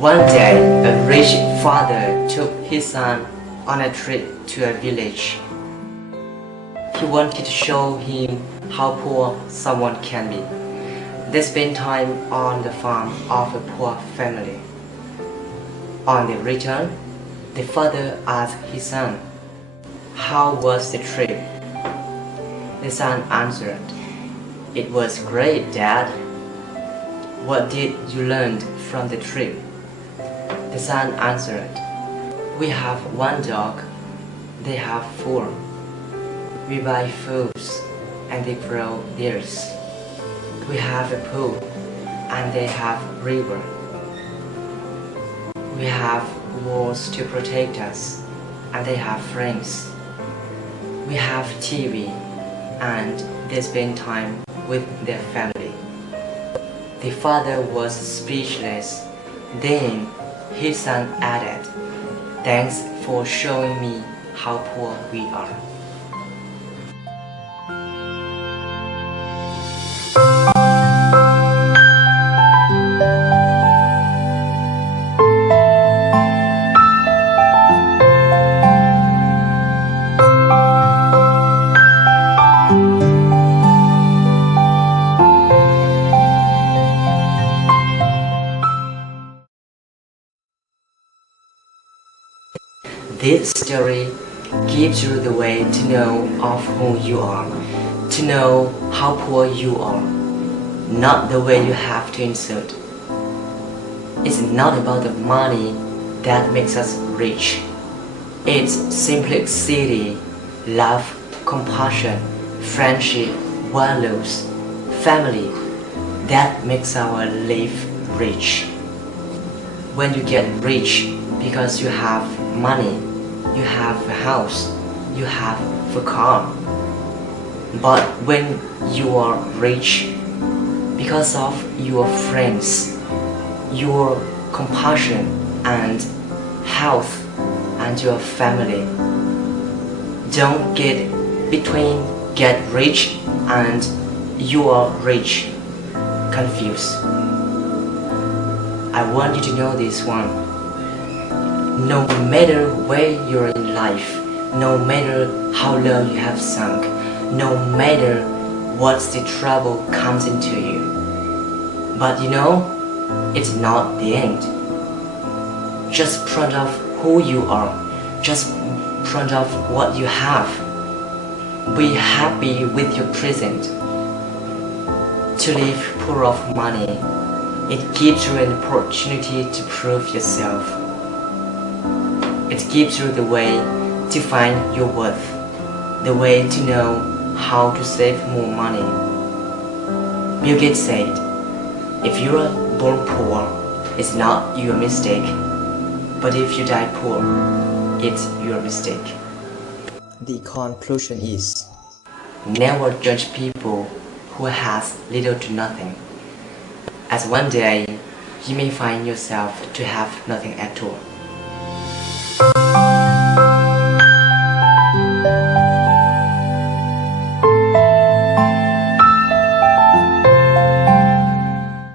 One day, a rich father took his son on a trip to a village. He wanted to show him how poor someone can be. They spent time on the farm of a poor family. On the return, the father asked his son, "How was the trip?" The son answered, "It was great, Dad." "What did you learn from the trip?" The son answered, "We have one dog, they have four. We buy foods and they grow theirs. We have a pool and they have river. We have walls to protect us and they have friends. We have TV and they spend time with their family." The father was speechless. Then his son added, "Thanks for showing me how poor we are." This story gives you the way to know of who you are, to know how poor you are, not the way you have to insult. It's not about the money that makes us rich. It's simplicity, love, compassion, friendship, values, family that makes our life rich. When you get rich because you have money, you have a house, you have a car. But when you are rich because of your friends, your compassion and health and your family, don't get between get rich and you are rich confused. I want you to know this one. No matter where you're in life, no matter how low you have sunk, no matter what the trouble comes into you, but you know, it's not the end. Just proud of who you are, just proud of what you have. Be happy with your present. To live poor of money, it gives you an opportunity to prove yourself. It gives you the way to find your worth, the way to know how to save more money. Bill Gates said, "If you are born poor, it's not your mistake, but if you die poor, it's your mistake." The conclusion is, never judge people who has little to nothing, as one day you may find yourself to have nothing at all.